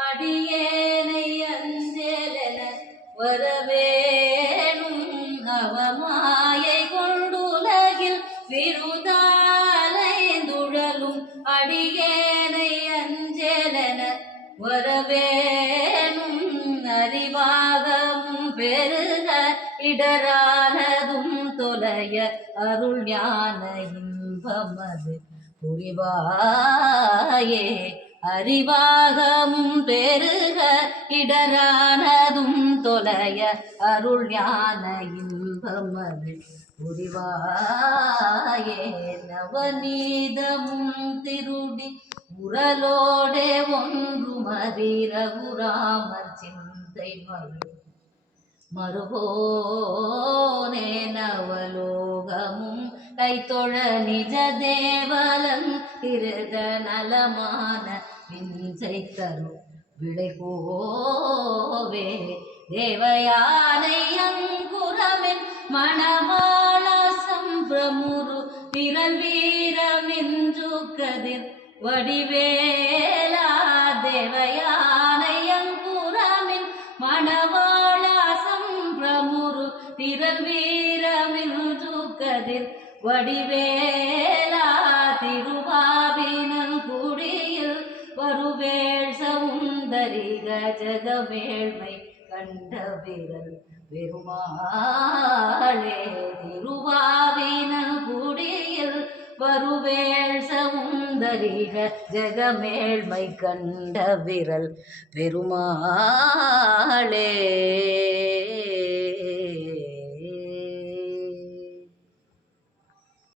அடியேனை அஞ்சேலென வரவேணும் அவமாயை கொண்டுலகில் விருதாலைந்துழலும் அடியேனை அஞ்சேலென வரவேணும் அறிவாகமும் பெருக இடரானதும் தொலைய அருள் ஞான இன்பமது புரிவாயே அறிவாகமும் பெருக இடரானதும் தொலைய அருள் ஞான இன்பமது புரிவாயே நவநீதமும் திருடி உரலோடே ஒன்று மதிரகுராமர் சிந்தை மறுபோனே நவலோகமும் கைத்தொழ நிஜ தேவலன் இருத நலமான விஞ்சை தரும் விளைகோவே தேவயானை அங்குரமின் மணமாள சம்பிரமுரு திரள் வீரமின்று கதிர் வடிவேலா தேவயானை அங்குரமின் மணவாள சம்பிரமுரு திரள் வீரமின்று கதிர் வடிவேலா திருவாவினன் குடியில் வருவேள் சவுந்தரிக ஜகமேழ்மை கண்ட விரல் பெருமாளே திருவாவினன் குடியில் வருவேள் சவுந்தரிக ஜகமேழ்மை கண்ட விரல் பெருமாளே.